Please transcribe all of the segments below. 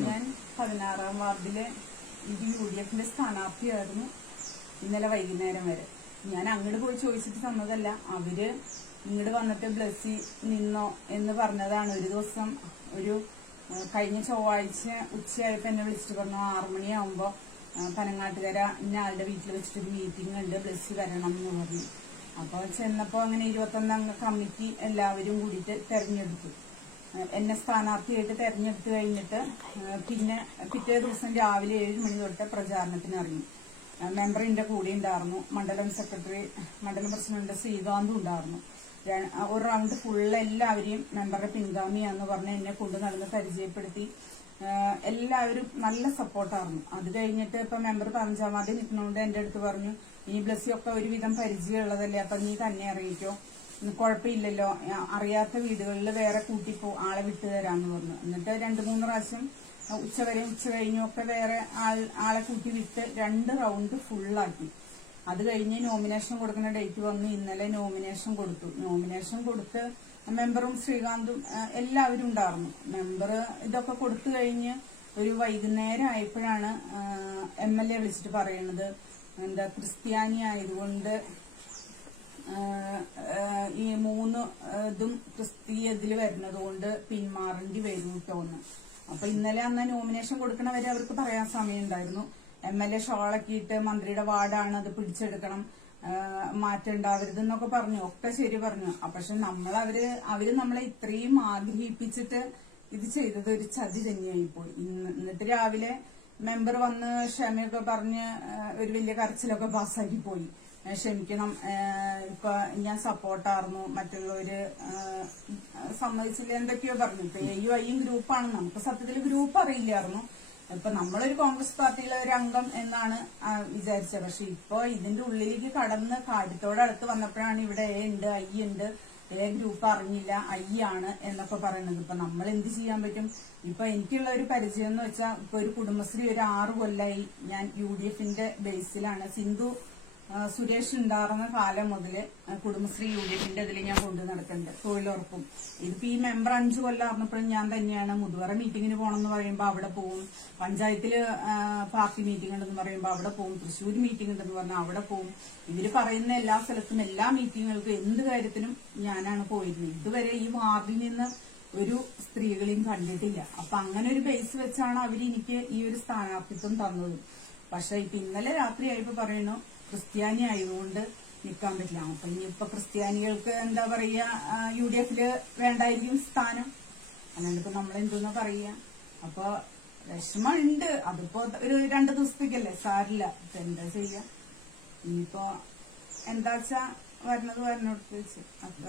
ഞാൻ പതിനാറാം വാർഡിലെ യു ഡി എഫിന്റെ സ്ഥാനാർത്ഥിയായിരുന്നു ഇന്നലെ വൈകുന്നേരം വരെ. ഞാൻ അങ്ങോട്ട് പോയി ചോദിച്ചിട്ട് തന്നതല്ല അവർ ഇങ്ങോട്ട് വന്നിട്ട് ബ്ലസ്സി നിന്നോ എന്ന് പറഞ്ഞതാണ്. ഒരു ദിവസം ഒരു കഴിഞ്ഞ ചൊവ്വാഴ്ച ഉച്ചയായപ്പോ എന്നെ വിളിച്ചിട്ട് പറഞ്ഞു ആറു മണിയാവുമ്പോ ആ, പനങ്ങാട്ടുകര ഇന്ന ആളുടെ വീട്ടിൽ വെച്ചിട്ടൊരു മീറ്റിംഗ് ഉണ്ട് ബ്ലസ്സി വരണം എന്ന് പറഞ്ഞു. അപ്പൊ ചെന്നപ്പോ അങ്ങനെ ഇരുപത്തൊന്നംഗ കമ്മിറ്റി എല്ലാവരും കൂടിയിട്ട് തെരഞ്ഞെടുത്തു. എന്നെ സ്ഥാനാർത്ഥിയായിട്ട് തെരഞ്ഞെടുത്ത് കഴിഞ്ഞിട്ട് പിന്നെ പിറ്റേ ദിവസം രാവിലെ ഏഴ് മണി തൊട്ട് പ്രചാരണത്തിന് ഇറങ്ങി. മെമ്പറിന്റെ കൂടെ ഉണ്ടായിരുന്നു. മണ്ഡലം സെക്രട്ടറി മണ്ഡലം പ്രസിഡന്റ് ശ്രീകാന്തും ഉണ്ടായിരുന്നു. ഒരു റൗണ്ട് ഫുള്ള് എല്ലാവരെയും മെമ്പറുടെ പിൻഗാമിയാന്ന് പറഞ്ഞ് എന്നെ കൊണ്ടു നടന്ന് പരിചയപ്പെടുത്തി. എല്ലാവരും നല്ല സപ്പോർട്ടായിരുന്നു. അത് കഴിഞ്ഞിട്ട് ഇപ്പൊ മെമ്പർ പതിനഞ്ചാം വാർഡിൽ നിൽക്കുന്നതുകൊണ്ട് എന്റെ അടുത്ത് പറഞ്ഞു ഈ ബ്ലസ്സിയൊക്കെ ഒരുവിധം പരിചയമുള്ളതല്ലേ അപ്പൊ നീ തന്നെ അറിയിക്കോ. കുഴപ്പമില്ലല്ലോ. അറിയാത്ത വീടുകളിൽ വേറെ കൂട്ടിപ്പോ ആളെ വിട്ടു തരാന്ന് പറഞ്ഞു. എന്നിട്ട് രണ്ട് മൂന്ന് പ്രാവശ്യം ഉച്ചവരെ ഉച്ച കഴിഞ്ഞൊക്കെ വേറെ ആൾ ആളെ കൂട്ടി വിട്ട് രണ്ട് റൗണ്ട് ഫുള്ളാക്കി അത് കഴിഞ്ഞ് നോമിനേഷൻ കൊടുക്കുന്ന ഡേറ്റ് വന്ന് ഇന്നലെ നോമിനേഷൻ കൊടുത്തു. നോമിനേഷൻ കൊടുത്ത് മെമ്പറും ശ്രീകാന്തും എല്ലാവരും ഉണ്ടായിരുന്നു മെമ്പർ ഇതൊക്കെ കൊടുത്തു കഴിഞ്ഞ് ഒരു വൈകുന്നേരം ആയപ്പോഴാണ് എം എൽ എ വിളിച്ചിട്ട് പറയുന്നത് എന്താ ക്രിസ്ത്യാനി ആയതുകൊണ്ട് ഈ മൂന്ന് ഇതും ക്രിസ്തീയ ഇതിൽ വരുന്നത് കൊണ്ട് പിന്മാറേണ്ടി വരും കേട്ടോന്ന് അപ്പൊ ഇന്നലെ അന്ന് നോമിനേഷൻ കൊടുക്കണവരെ അവർക്ക് പറയാൻ സമയമുണ്ടായിരുന്നു. എം എൽ എ ഷോളക്കിയിട്ട് മന്ത്രിയുടെ വാർഡാണ് അത് പിടിച്ചെടുക്കണം മാറ്റണ്ടാവരുത് എന്നൊക്കെ പറഞ്ഞു. ഒക്കെ ശരി പറഞ്ഞു. പക്ഷെ നമ്മളവര് അവർ നമ്മളെ ഇത്രയും ആഗ്രഹിപ്പിച്ചിട്ട് ഇത് ചെയ്തത് ഒരു ചതി തന്നെയായി പോയി. ഇന്ന് എന്നിട്ട് രാവിലെ മെമ്പർ വന്ന് ക്ഷമയൊക്കെ പറഞ്ഞ് ഒരു വലിയ കരച്ചിലൊക്കെ പാസ്സാക്കി പോയി. ക്ഷമിക്കണം. ഇപ്പൊ ഞാൻ സപ്പോർട്ടായിരുന്നു മറ്റുള്ളവര് സമ്മതിച്ചില്ല എന്തൊക്കെയോ പറഞ്ഞു. ഇപ്പൊ എയു ഐയും ഗ്രൂപ്പാണ്. നമുക്ക് സത്യത്തിൽ ഗ്രൂപ്പ് അറിയില്ലായിരുന്നു. ഇപ്പൊ നമ്മളൊരു കോൺഗ്രസ് പാർട്ടിയിലെ ഒരു അംഗം എന്നാണ് വിചാരിച്ചത്. പക്ഷെ ഇപ്പൊ ഇതിന്റെ ഉള്ളിലേക്ക് കടന്ന് കാര്യത്തോടെ അടുത്ത് വന്നപ്പോഴാണ് ഇവിടെ എ ഉണ്ട് ഐ ഉണ്ട്. ഏ ഗ്രൂപ്പ് അറിഞ്ഞില്ല ഐ ആണ് എന്നൊക്കെ പറയുന്നത്. ഇപ്പൊ നമ്മൾ എന്ത് ചെയ്യാൻ പറ്റും? ഇപ്പൊ എനിക്കുള്ള ഒരു പരിചയം എന്ന് വെച്ചാൽ ഇപ്പൊ ഒരു കുടുംബശ്രീ ഒരു ആറ് കൊല്ലായി ഞാൻ യു ഡി എഫിന്റെ ബേസിലാണ്. സിന്ധു സുരേഷ് ഉണ്ടാർന്ന കാലം മുതൽ കുടുംബശ്രീ യു ഡി എഫിന്റെ ഇതിൽ ഞാൻ കൊണ്ടു നടക്കുന്നുണ്ട് തൊഴിലുറപ്പും. ഇതിപ്പോ ഈ മെമ്പർ അഞ്ചു കൊല്ലം അറിഞ്ഞപ്പോഴും ഞാൻ തന്നെയാണ്. മുതുവറ മീറ്റിങ്ങിന് പോകണമെന്ന് പറയുമ്പോൾ അവിടെ പോകും പഞ്ചായത്തിൽ പാർട്ടി മീറ്റിംഗ് ഉണ്ടെന്ന് പറയുമ്പോൾ അവിടെ പോകും തൃശ്ശൂർ മീറ്റിംഗ് ഉണ്ടെന്ന് പറഞ്ഞാൽ അവിടെ പോകും ഇവർ പറയുന്ന എല്ലാ സ്ഥലത്തും എല്ലാ മീറ്റിങ്ങുകൾക്കും എന്ത് കാര്യത്തിനും ഞാനാണ് പോയിരുന്നത്. ഇതുവരെ ഈ വാർഡിൽ നിന്ന് ഒരു സ്ത്രീകളെയും കണ്ടിട്ടില്ല. അപ്പൊ അങ്ങനെ ഒരു ബേസ് വെച്ചാണ് അവർ എനിക്ക് ഈ ഒരു സ്ഥാനാർത്ഥിത്വം തന്നത്. പക്ഷെ ഇപ്പൊ ഇന്നലെ രാത്രി പറയണു ക്രിസ്ത്യാനി ആയതുകൊണ്ട് നിൽക്കാൻ പറ്റില്ല. അപ്പൊ ഇനിയിപ്പോ ക്രിസ്ത്യാനികൾക്ക് എന്താ പറയാ ആ, യു ഡി എഫിൽ വേണ്ടായിരിക്കും സ്ഥാനം. അല്ലാണ്ട് ഇപ്പൊ നമ്മൾ എന്തോന്നാ പറയാ അപ്പൊ വിഷമമുണ്ട്. അതിപ്പോ ഒരു രണ്ടു ദിവസത്തേക്കല്ലേ സാരില്ല. എന്താ ചെയ്യാ ഇനിയിപ്പോ എന്താച്ചാ വരണത് വരണോടത്ത് വെച്ച്. അത്ര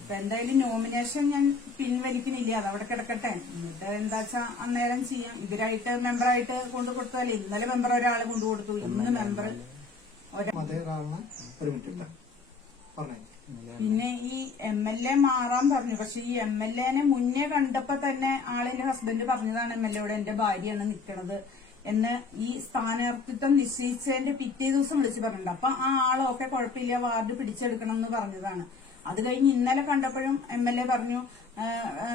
ഇപ്പൊ എന്തായാലും നോമിനേഷൻ ഞാൻ പിൻവലിക്കുന്നില്ല അത് അവിടെ കിടക്കട്ടെ. എന്നിട്ട് എന്താ വെച്ചാ അന്നേരം ചെയ്യാം. ഇവരായിട്ട് മെമ്പറായിട്ട് കൊണ്ടു കൊടുത്താലേ ഇന്നലെ മെമ്പർ ഒരാളെ കൊണ്ടു കൊടുത്തു. ഇന്ന് മെമ്പർ പിന്നെ ഈ എം എൽ എ മാറാൻ പറഞ്ഞു. പക്ഷെ ഈ എം എൽ എനെ മുന്നേ കണ്ടപ്പോ തന്നെ ആളെന്റെ ഹസ്ബൻഡ് പറഞ്ഞതാണ് എം എൽ എയോട് എന്റെ ഭാര്യയാണ് നിൽക്കണത് എന്ന് ഈ സ്ഥാനാർത്ഥിത്വം നിശ്ചയിച്ചതിന്റെ പിറ്റേ ദിവസം വിളിച്ചു പറഞ്ഞിട്ടുണ്ട്. അപ്പൊ ആ ആളൊക്കെ കുഴപ്പമില്ല വാർഡ് പിടിച്ചെടുക്കണം എന്ന് പറഞ്ഞതാണ്. അത് കഴിഞ്ഞ് ഇന്നലെ കണ്ടപ്പോഴും എം എൽ എ പറഞ്ഞു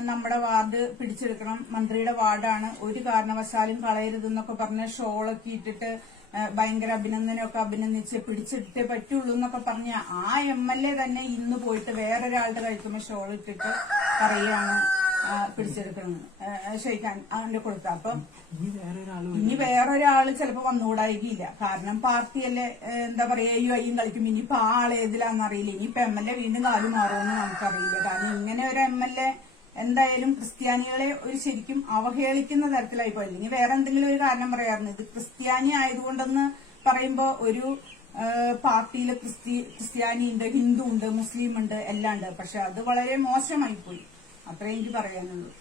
നമ്മുടെ വാർഡ് പിടിച്ചെടുക്കണം. മന്ത്രിയുടെ വാർഡാണ്. ഒരു കാരണവശാലും കളയരുതെന്നൊക്കെ പറഞ്ഞ് ഷോളൊക്കെ ഇട്ടിട്ട് ഭയങ്കര അഭിനന്ദനമൊക്കെ അഭിനന്ദിച്ച് പിടിച്ചെടുത്തേ പറ്റുള്ളൂ എന്നൊക്കെ പറഞ്ഞ ആ എം തന്നെ ഇന്ന് പോയിട്ട് വേറൊരാളുടെ കഴിക്കുമ്പോൾ ഷോൾ ഇട്ടിട്ട് പറയാണ് ആ, പിടിച്ചെടുക്കുന്നത്. ഷെയ്ക്കാൻ അതിന്റെ കൊടുത്ത. അപ്പം ഇനി വേറൊരാൾ ചിലപ്പോ വന്നുകൂടായിക്കില്ല കാരണം പാർട്ടിയല്ലേ എന്താ പറയാ ഈ ഐയും കളിക്കും. ഇനിയിപ്പോ ആ ആൾ ഏതിലാന്ന് അറിയില്ല. ഇനിയിപ്പോ എം എൽ എ വീണ്ടും കാലു മാറുമെന്ന് നമുക്കറിയില്ല. കാരണം ഇങ്ങനെ ഒരു എം എൽ എ എന്തായാലും ക്രിസ്ത്യാനികളെ ഒരു ശരിക്കും അവഹേളിക്കുന്ന തരത്തിലായി പോയി. അല്ലെങ്കിൽ വേറെ എന്തെങ്കിലും ഒരു കാരണം പറയാറുണ്ട്. ഇത് ക്രിസ്ത്യാനി ആയതുകൊണ്ടെന്ന് പറയുമ്പോ ഒരു പാർട്ടിയിൽ ക്രിസ്ത്യാനി ഉണ്ട് ഹിന്ദു ഉണ്ട് മുസ്ലിം ഉണ്ട് എല്ലാം ഉണ്ട് പക്ഷെ അത് വളരെ മോശമായി പോയി. അത്രേ എനിക്ക് പറയാനുള്ളൂ.